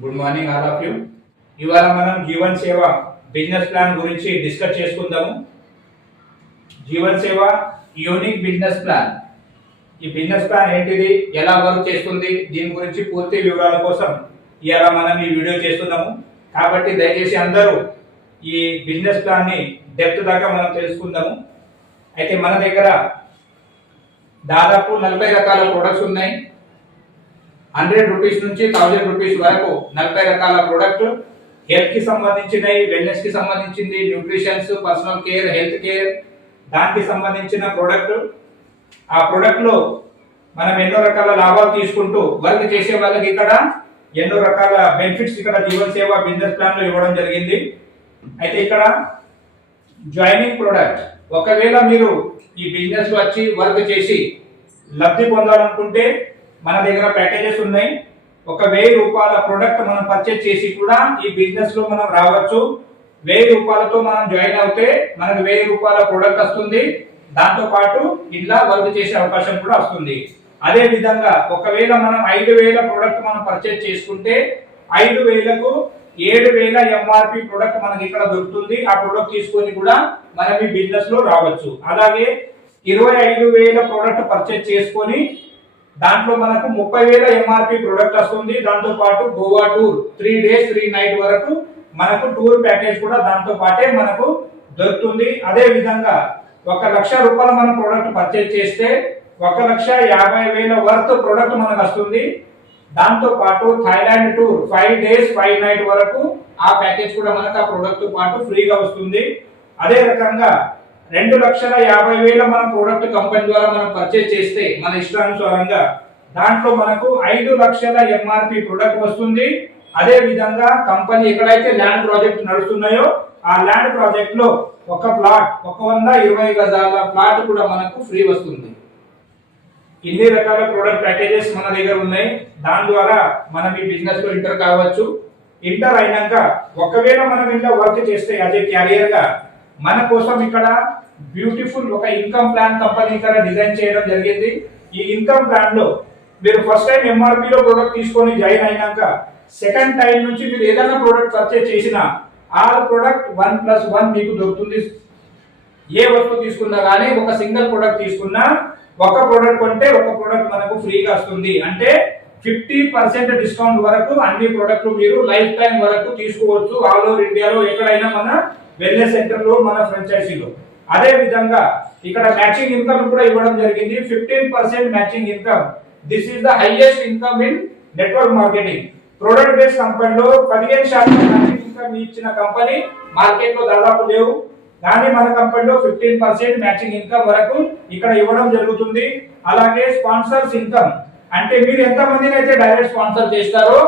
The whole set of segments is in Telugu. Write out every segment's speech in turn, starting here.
Good morning all of you. ఇవాళ మనం జీవన్ సేవ బిజినెస్ ప్లాన్ గురించి డిస్కస్ చేసుకుందాము. జీవన్ సేవ యూనిక్ బిజినెస్ ప్లాన్. ఈ బిజినెస్ ప్లాన్ ఏంటిది, ఎలా వర్క్ చేస్తుంది, దీని గురించి పూర్తి వివరాల కోసం ఇవాళ మనం ఈ వీడియో చేస్తున్నాము. కాబట్టి దయచేసి అందరూ ఈ బిజినెస్ ప్లాన్ ని డెప్త్ దాకా మనం తెలుసుకుందాము. అయితే మన దగ్గర దాదాపు 40 రకాల ప్రొడక్ట్స్ ఉన్నాయి. 100 రూపీస్ నుంచి 1000 రూపీస్ వరకు 40 రకాల ప్రొడక్ట్. హెల్త్ కి సంబంధించినవి, వెల్నెస్ కి సంబంధించింది, nutritions, personal care, health care, దానికి సంబంధించిన ప్రొడక్ట్. ఆ ప్రొడక్ట్ లో మనం ఎన్నో రకాల లాభాలు తీసుకుంటూ వర్క్ చేసే వాళ్ళకి ఇక్కడ ఎన్నో రకాల బెనిఫిట్స్ ఇక్కడ జీవన్ సేవ బిజినెస్ ప్లాన్ లో ఇవ్వడం జరిగింది. అయితే ఇక్కడ జాయినింగ్ ప్రొడక్ట్, ఒకవేళ మీరు ఈ బిజినెస్ లో వచ్చి వర్క్ చేసి లబ్ధి పొందాలనుకుంటే మన దగ్గర ప్యాకేజెస్ ఉన్నాయి. ఒక 1000 రూపాయల ప్రొడక్ట్ మనం పర్చేజ్ చేసి కూడా ఈ బిజినెస్ లో మనం రావచ్చు. 1000 రూపాయలతో మనం జాయిన్ అవుతే మనకు 1000 రూపాయల ప్రొడక్ట్ వస్తుంది. దాంతో పాటు ఇలా వర్క్ చేసే అవకాశం కూడా వస్తుంది. అదే విధంగా ఒకవేళ మనం 5000 ప్రొడక్ట్ మనం పర్చేజ్ చేసుకుంటే 5000కు 7000 ఎంఆర్పి ప్రొడక్ట్ మనకి ఇక్కడ దొరుకుతుంది. ఆ ప్రొడక్ట్ తీసుకొని కూడా మనం ఈ బిజినెస్ లో రావచ్చు. అలాగే 25000 ప్రొడక్ట్ పర్చేజ్ చేసుకొని దాంట్లో మనకు 30000 ఎంఆర్పి ప్రొడక్ట్ వస్తుంది. దాంతో పాటు గోవా టూర్ 3 days 3 nights వరకు మనకు టూర్ ప్యాకేజ్ కూడా దాంతో పాటే మనకు దొరుకుతుంది. అదే విధంగా 1,00,000 రూపాయలు మనం ప్రొడక్ట్ పర్చేజ్ చేస్తే 1,50,000 వర్త్ ప్రొడక్ట్ మనకు వస్తుంది. దాంతో పాటు థాయిలాండ్ టూర్ 5 days 5 nights వరకు ఆ ప్యాకేజ్ కూడా మనకు ఆ ప్రొడక్ట్ తో పాటు ఫ్రీగా వస్తుంది. అదే రకంగా 2,50,000 మనం ప్రొడక్ట్ కంపెనీ ద్వారా మనం పర్చేజ్ చేస్తే మన ఇష్టానుసారంగా దాంట్లో మనకు 5,00,000 ఎంఆర్పి ప్రొడక్ట్ వస్తుంది. అదే విధంగా కంపెనీ ఎక్కడైతే ల్యాండ్ ప్రాజెక్ట్ నడుస్తున్నాయో ఆ ల్యాండ్ ప్రాజెక్ట్ లో ఒక ప్లాట్ 120 గజాల ప్లాట్ కూడా మనకు ఫ్రీ వస్తుంది. ఇన్ని రకాల ప్రొడక్ట్ ప్యాకేజెస్ మన దగ్గర ఉన్నాయి. దాని ద్వారా మనం ఈ బిజినెస్ లో ఎంటర్ కావచ్చు. ఎంటర్ అయినాక ఒకవేళ మనం ఇలా వర్క్ చేస్తే యాజ్ ఏ క్యారియర్ గా మన కోసం ఇక్కడ బ్యూటిఫుల్ ఒక ఇన్కమ్ ప్లాన్ కంపెనీ ఇక్కడ డిజైన్ చేయడం జరిగింది. ఈ ఇన్కమ్ ప్లాన్ లో మీరు ఫస్ట్ టైం ఎంఆర్పి లో ప్రొడక్ట్ తీసుకొని జాయిన్ అయినాక సెకండ్ టైం నుంచి మీరు ఏదైనా ప్రొడక్ట్ పర్చేజ్ చేసినా ఆల్ ప్రొడక్ట్ 1+1 మీకు దొరుకుతుంది. ఏ వస్తువు తీసుకున్నా కానీ ఒక సింగిల్ ప్రొడక్ట్ తీసుకున్నా ఒక ప్రొడక్ట్ కొంటే ఒక ప్రొడక్ట్ మనకు ఫ్రీగా వస్తుంది. అంటే 50% డిస్కౌంట్ వరకు అన్ని ప్రొడక్ట్లు మీరు లైఫ్ టైం వరకు తీసుకోవచ్చు. ఆల్ ఓవర్ ఇండియాలో ఎక్కడైనా మన వెల్నెస్ సెంటర్ లో, మన ఫ్రాంచైజీలో. అదే విధంగా ఇక్కడ మ్యాచింగ్ ఇన్కమ్ కూడా ఇవ్వడం జరిగింది. 15% matching income. This is the highest income in network marketing. Product based కంపెనీలో 15% మ్యాచింగ్ ఇన్కమ్ ఇచ్చిన కంపెనీ మార్కెట్ లో దాదాపు లేవు. కానీ మన కంపెనీలో 15% మ్యాచింగ్ ఇన్కమ్ వరకు ఇక్కడ ఇవ్వడం జరుగుతుంది. అలాగే స్పాన్సర్స్ ఇన్కమ్, అంటే మీరు ఎంత మందిని అయితే డైరెక్ట్ స్పాన్సర్ చేస్తారో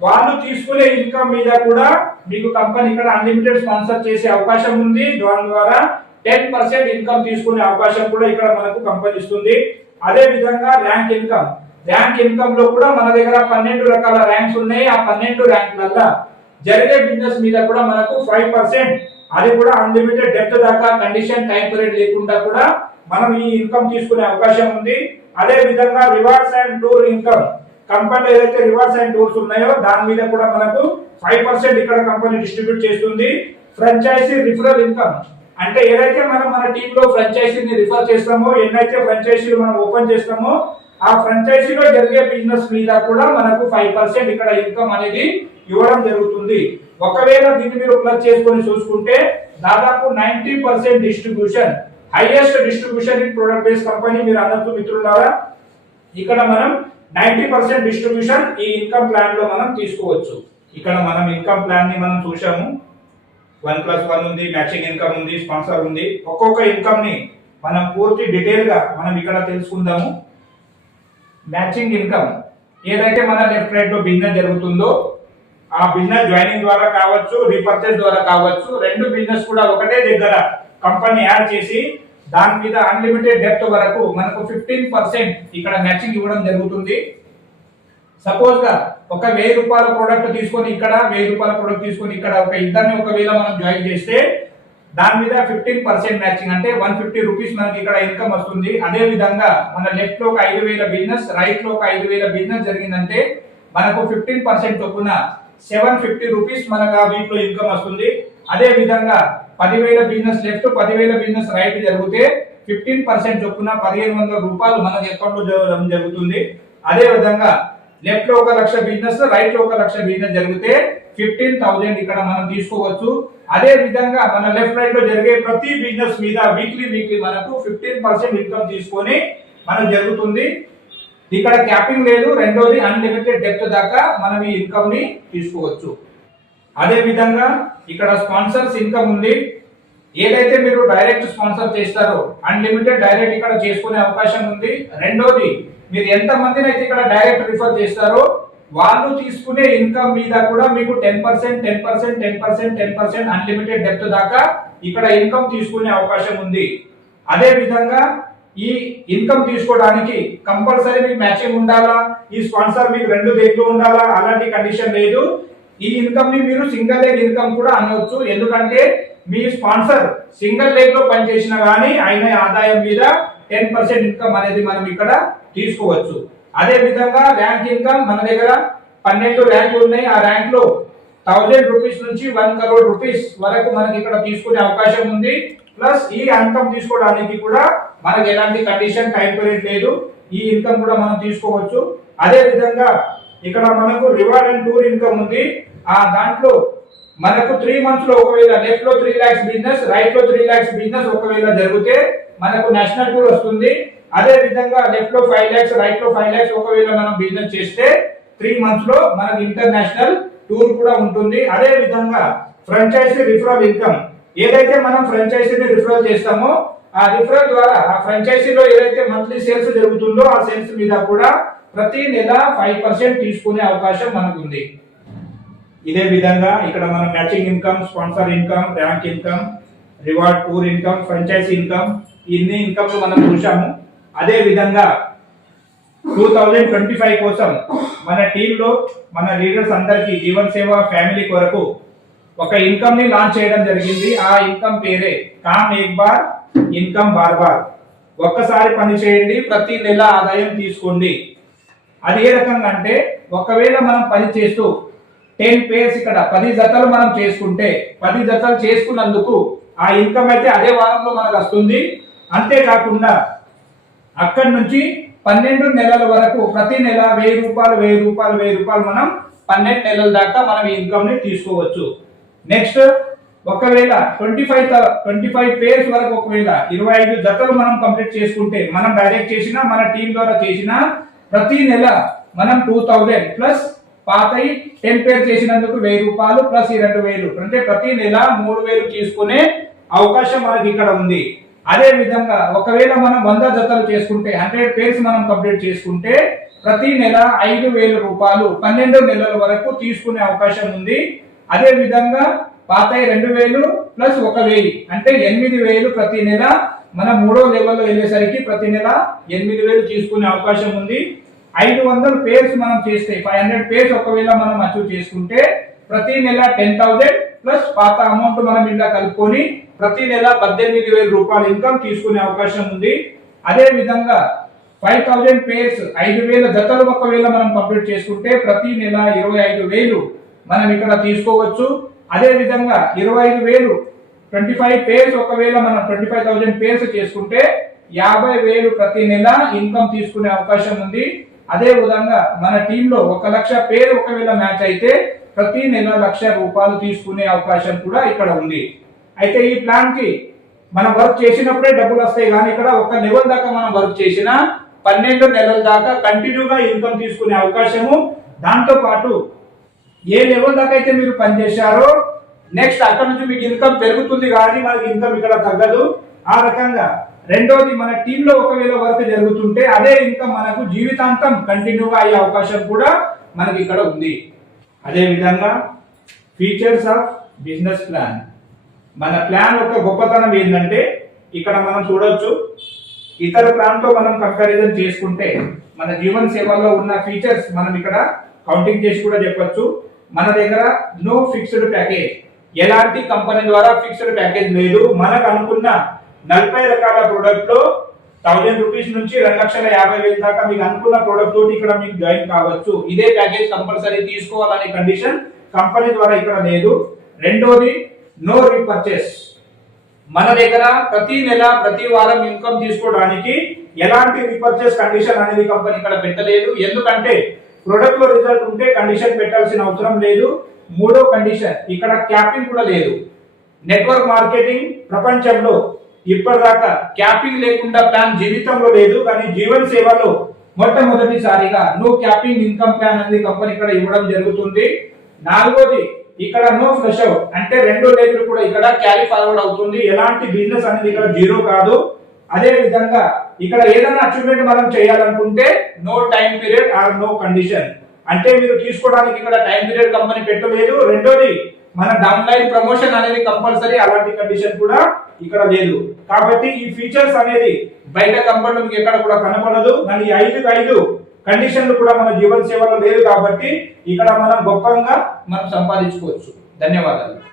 వాళ్ళు తీసుకునే ఇన్కమ్ మీద కూడా మీకు కంపెనీ ఇక్కడ అన్లిమిటెడ్ స్పాన్సర్ చేసే అవకాశం ఉంది. దాని ద్వారా 10% ఇన్కమ్ తీసుకునే అవకాశం కూడా ఇక్కడ మనకు కంపెనీ ఇస్తుంది. అదే విధంగా ర్యాంక్ ఇన్కమ్. ర్యాంక్ ఇన్కమ్ లో కూడా మన దగ్గర 12 రకాల ర్యాంక్స్ ఉన్నాయి. ఆ 12 ర్యాంకులలో జరిగే బిజినెస్ మీద కూడా మనకు 5%, అది కూడా అన్లిమిటెడ్ డెప్త్ దాకా కండిషన్ టైం పీరియడ్ లేకుండా కూడా మనం ఈ ఇన్కమ్ తీసుకునే అవకాశం ఉంది. అదే విధంగా rewards and tour income. Company ఏదైతే రివార్డ్స్ అండ్ టూర్స్ ఉన్నాయో దాని మీద కూడా మనకు 5% ఇక్కడ కంపెనీ డిస్ట్రిబ్యూట్ చేస్తుంది. ఫ్రాంచైజీ రిఫరల్ ఇన్కమ్, అంటే ఏదైతే మనం మన టీమ్ లో ఫ్రాంచైజీని రిఫర్ చేస్తామో, ఎన్నైతే ఫ్రాంచైజీలు మనం ఓపెన్ చేస్తామో ఆ ఫ్రాంచైజీలో జరిగే బిజినెస్ మీద కూడా మనకు 5% ఇక్కడ ఇన్కమ్ అనేది ఇవ్వడం జరుగుతుంది. ఒకవేళ దీన్ని మీరు ప్లస్ చేసుకొని చూసుకుంటే దాదాపు 90% distribution, highest distribution in product based company. మీరు అనొచ్చు మిత్రులారా, ఇక్కడ మనం 90% డిస్ట్రిబ్యూషన్ ఈ ఇన్కమ్ ప్లాన్ లో మనం తీసుకోవచ్చు. ఇక్కడ మనం ఇన్కమ్ ప్లాన్ ని మనం చూసాము. 1+1 ఉంది, మ్యాచింగ్ ఇన్కమ్ ఉంది, స్పాన్సర్ ఉంది. ఒక్కొక్క ఇన్కమ్ ని మనం పూర్తి డీటెయిల్ గా మనం ఇక్కడ తెలుసుకుందాము. మ్యాచింగ్ ఇన్కమ్, ఏదైతే మన లెఫ్ట్ రైట్ లో బిజినెస్ జరుగుతుందో ఆ బిజినెస్ జాయినింగ్ ద్వారా కావచ్చు, రీపర్చేస్ ద్వారా కావచ్చు, రెండు బిజినెస్ కూడా ఒకటే దగ్గర కంపెనీ యాడ్ చేసి దాని మీద అన్లిమిటెడ్ డెప్త్ వరకు మనకు 15% ఇక్కడ మ్యాచింగ్ ఇవ్వడం జరుగుతుంది. సపోజ్ గా ఒక 1000 రూపాయల ప్రొడక్ట్ తీసుకొని ఇక్కడ 1000 రూపాయల ప్రొడక్ట్ తీసుకొని ఇక్కడ ఒక ఇద్దరిని ఒకవేళ మనం జాయిన్ చేస్తే దాని మీద 15% మ్యాచింగ్, అంటే 150 రూపీస్ మనకి ఇక్కడ ఇన్కమ్ వస్తుంది. అదే విధంగా మన లెఫ్ట్ లో ఒక 5000 బిజినెస్, రైట్ లో ఒక 5000 బిజినెస్ జరిగిందంటే మనకు 15% చొప్పున 750 రూపీస్ మనకు ఆ వీక్ లో ఇన్కమ్ వస్తుంది. అదే విధంగా 10,000 బిజినెస్ లెఫ్ట్ 10,000 బిజినెస్ రైట్ జరిగితే 15% చొప్పున 1,500 రూపాయలు మనకి అకౌంట్ లో జరుగుతుంది. అదే విధంగా లెఫ్ట్ లో 1,00,000 బిజినెస్ రైట్ లో 1,00,000 బిజినెస్ జరిగితే 15,000 ఇక్కడ మనం తీసుకోవచ్చు. అదే విధంగా మన లెఫ్ట్ రైట్ లో జరిగే ప్రతి బిజినెస్ మీద వీక్లీ మనకు 15% ఇన్కమ్ తీసుకొని మనకు జరుగుతుంది. ఇక్కడ క్యాపింగ్ లేదు. రెండోది అన్లిమిటెడ్ డెప్త్ దాకా మనం ఈ ఇన్కమ్ ని తీసుకోవచ్చు. అదే విధంగా ఇక్కడ స్పాన్సర్స్ ఇన్కమ్ ఉంది. ఏదైతే మీరు డైరెక్ట్ స్పాన్సర్ చేస్తారో అన్లిమిటెడ్ డైరెక్ట్ ఇక్కడ చేసుకునే అవకాశం ఉంది. రెండోది మీరు ఎంత మందిని అయితే ఇక్కడ డైరెక్ట్ రిఫర్ చేస్తారో వాళ్ళు తీసుకునే ఇన్కమ్ మీద కూడా మీకు 10% అన్లిమిటెడ్ డెప్త్ దాకా ఇక్కడ ఇన్కమ్ తీసుకునే అవకాశం ఉంది. అదే విధంగా ఈ ఇన్కమ్ తీసుకోవడానికి కంపల్సరీ మీకు మ్యాచింగ్ ఉండాలా, ఈ స్పాన్సర్ మీకు 2 దేంట్లో ఉండాలా, అలాంటి కండిషన్ లేదు. ఈ ఇన్కమ్ ని మీరు సింగిల్ లెగ్ ఇన్కమ్ కూడా అనవచ్చు. ఎందుకంటే మీ స్పాన్సర్ సింగిల్ లెగ్ లో పనిచేసినా గానీ అయిన ఆదాయం మీద 10% ఇన్కమ్ అనేది మనం ఇక్కడ తీసుకోవచ్చు. అదే విధంగా ర్యాంక్ ఇన్కమ్ మన దగ్గర 12 ర్యాంకులు ఉన్నాయి. ఆ ర్యాంక్ లో 1000 రూపీస్ నుంచి 1 crore రూపీస్ వరకు మనకి ఇక్కడ తీసుకునే అవకాశం ఉంది. ప్లస్ ఈ ఇన్కమ్ తీసుకోవడానికి కూడా మనకి ఎలాంటి కండిషన్ టైం పీరియడ్ లేదు. ఈ ఇన్కమ్ కూడా మనం తీసుకోవచ్చు. అదే విధంగా ఇక్కడ మనకు రివార్డ్ అండ్ టూర్ ఇన్కమ్ ఉంది. ఆ దాంట్లో మనకు 3 months లో ఒకవేళ లెఫ్ట్ లో 3 lakhs బిజినెస్ రైట్ లో 3 lakhs బిజినెస్ ఒకవేళ జరిగితే మనకు నేషనల్ టూర్ వస్తుంది. అదే విధంగా లెఫ్ట్ లో 5 lakhs రైట్ లో 5 lakhs ఒకవేళ మనం బిజినెస్ చేస్తే 3 months లో మనకు ఇంటర్నేషనల్ టూర్ కూడా ఉంటుంది. అదే విధంగా ఫ్రాంచైజీ రిఫరల్ ఇన్కమ్, ఏదైతే మనం ఫ్రాంచైజీని రిఫరల్ చేస్తామో ఆ రిఫరల్ ద్వారా ఆ ఫ్రాంచైజీలో ఏదైతే మంత్లీ సేల్స్ జరుగుతుందో ఆ సేల్స్ మీద కూడా ప్రతి నెల 5% తీసుకునే అవకాశం మనకు ఉంది. ఇదే విధంగా ఇక్కడ మనం matching income, sponsor income, rank income, reward tour income, franchisee income, ఇన్ని ఇన్కమ్ మనం చూసాము. అదే విధంగా 2025 కోసం మన టీంలో మన లీడర్స్ అందరికీ జీవన్ సేవ ఫ్యామిలీ కొరకు ఒక ఇన్కమ్ ని లాంచ్ చేయడం జరిగింది. ఆ ఇన్కమ్ పేరే కామ్ ఏక్ బార్ ఇన్కమ్ బార్ బార్. ఒక్కసారి పని చేయండి, ప్రతి నెల ఆదాయం తీసుకోండి. అది ఏ రకంగా అంటే ఒకవేళ మనం పని చేస్తూ 10 pairs ఇక్కడ 10 జతలు మనం చేసుకుంటే 10 జతలు చేసుకున్నందుకు ఆ ఇన్కమ్ అయితే అదే వారంలో మనకు వస్తుంది. అంతేకాకుండా అక్కడి నుంచి 12 నెలల వరకు ప్రతి నెల 1000 రూపాయలు మనం 12 నెలల దాకా మనం ఇన్కమ్ ని తీసుకోవచ్చు. నెక్స్ట్ ఒకవేళ 25 pairs వరకు ఒకవేళ 25 జతలు మనం కంప్లీట్ చేసుకుంటే మనం డైరెక్ట్ చేసినా మన టీం ద్వారా చేసినా ప్రతి నెల మనం 2000 ప్లస్ పాతయి 10 pairs చేసినందుకు 1000 రూపాయలు ప్లస్ ఈ 2000 అంటే ప్రతి నెల 3000 తీసుకునే అవకాశం మనకి ఇక్కడ ఉంది. అదే విధంగా ఒకవేళ మనం 100 జతలు చేసుకుంటే 100 pairs మనం కంప్లీట్ చేసుకుంటే ప్రతి నెల 5000 రూపాయలు 12 నెలల వరకు తీసుకునే అవకాశం ఉంది. అదే విధంగా పాతయి 2000 ప్లస్ 1000 అంటే 8000 ప్రతి నెల మనం 3వ లెవెల్లో వెళ్ళేసరికి ప్రతి నెల 8000 తీసుకునే అవకాశం ఉంది. 500 pairs మనం చేస్తే 500 pairs ఒకవేళ మనం అచీవ్ చేసుకుంటే ప్రతి నెల 10,000 ప్లస్ పాత అమౌంట్ మనం ఇలా కలుపుకొని ప్రతి నెల 18,000 రూపాయలు ఇన్కమ్ తీసుకునే అవకాశం ఉంది. అదే విధంగా 5,000 pairs 5,000 జతలు ఒకవేళ మనం కంప్లీట్ చేసుకుంటే ప్రతి నెల 25,000 మనం ఇక్కడ తీసుకోవచ్చు. అదే విధంగా 25,000 25 pairs ఒకవేళ మనం 25,000 pairs చేసుకుంటే 50,000 ప్రతి నెల ఇన్కమ్ తీసుకునే అవకాశం ఉంది. అదే విధంగా మన టీంలో 1,00,000 పేర్ ఒకవేళ మ్యాచ్ అయితే ప్రతి నెల 1,00,000 రూపాయలు తీసుకునే అవకాశం కూడా ఇక్కడ ఉంది. అయితే ఈ ప్లాన్ కి మనం వర్క్ చేసినప్పుడే డబ్బులు వస్తాయి, కానీ ఇక్కడ ఒక లెవెల్ దాకా మనం వర్క్ చేసిన 12 నెలల దాకా కంటిన్యూగా ఇన్కమ్ తీసుకునే అవకాశము. దాంతో పాటు ఏ లెవెల్ దాకా అయితే మీరు పనిచేశారో నెక్స్ట్ అక్కడ నుంచి మీకు ఇన్కమ్ పెరుగుతుంది, కానీ మనకి ఇన్కమ్ ఇక్కడ తగ్గదు. ఆ రకంగా రెండోది మన టీంలో ఒకవేళ వర్క్ జరుగుతుంటే అదే ఇన్కమ్ మనకు జీవితాంతం కంటిన్యూగా అయ్యే అవకాశం కూడా మనకి ఇక్కడ ఉంది. అదే విధంగా ఫీచర్స్ ఆఫ్ బిజినెస్ ప్లాన్. మన ప్లాన్ యొక్క గొప్పతనం ఏంటంటే ఇక్కడ మనం చూడొచ్చు, ఇతర ప్లాన్ తో మనం కంపారిజన్ చేసుకుంటే మన జీవన్ సేవలో ఉన్న ఫీచర్స్ మనం ఇక్కడ కౌంటింగ్ చేసి కూడా చెప్పొచ్చు. మన దగ్గర నో ఫిక్స్డ్ ప్యాకేజ్, ఎలాంటి కంపెనీ ద్వారా ఫిక్స్డ్ ప్యాకేజ్ లేదు. మనకు అనుకున్న 40 రకాల ప్రొడక్ట్ లో 1000 రూపీస్ నుంచి 2,50,000 దాకా మీకు అనుకున్న ప్రొడక్ట్ తోటి ఇక్కడ మీకు జాయిన్ కావచ్చు. ఇదే ప్యాకేజ్ కంపల్సరీ తీసుకోవాలనే కండిషన్ కంపెనీ ద్వారా ఇక్కడ లేదు. రెండోది నో రీపర్చేస్. మన దగ్గర ప్రతి నెల ప్రతి వారం ఇన్కమ్ తీసుకోవడానికి ఎలాంటి రీపర్చేస్ కండిషన్ అనేది కంపెనీ ఇక్కడ పెట్టలేదు. ఎందుకంటే ప్రొడక్ట్ లో రిజల్ట్ ఉంటే కండిషన్ పెట్టాల్సిన అవసరం లేదు. మూడో కండిషన్, ఇక్కడ క్యాపింగ్ కూడా లేదు. నెట్వర్క్ మార్కెటింగ్ ప్రపంచంలో ఇప్పటిదాకా క్యాపింగ్ లేకుండా ప్లాన్ జీవితంలో లేదు, కానీ జీవన్ సేవలో మొట్టమొదటిసారిగా నో క్యాపింగ్ ఇన్కమ్ ప్లాన్ అనేది కంపెనీ ఇక్కడ ఇవ్వడం జరుగుతుంది. నాలుగోది, ఇక్కడ నో ఫ్లష్ అవుట్, అంటే రెండో లెవెల్ కూడా ఇక్కడ క్యారీ ఫార్వర్డ్ అవుతుంది. ఎలాంటి బిజినెస్ అనేది ఇక్కడ జీరో కాదు. అదే విధంగా ఇక్కడ ఏదైనా అచీవ్మెంట్ మనం చేయాలనుకుంటే no time period or no condition, అంటే మీరు తీసుకోవడానికి ఇక్కడ టైం పీరియడ్ కంపెనీ పెట్టలేదు. రెండోది, మన డౌన్ లైన్ ప్రమోషన్ అనేది కంపల్సరీ, అలాంటి కండిషన్ కూడా ఇక్కడ లేదు. కాబట్టి ఈ ఫీచర్స్ అనేది బయట కంపెనీలో మీకు ఎక్కడ కూడా కనపడదు. కానీ 5 కండిషన్లు కూడా మన జీవన్ సేవలో లేదు. కాబట్టి ఇక్కడ మనం గొప్పగా మనం సంపాదించుకోవచ్చు. ధన్యవాదాలు.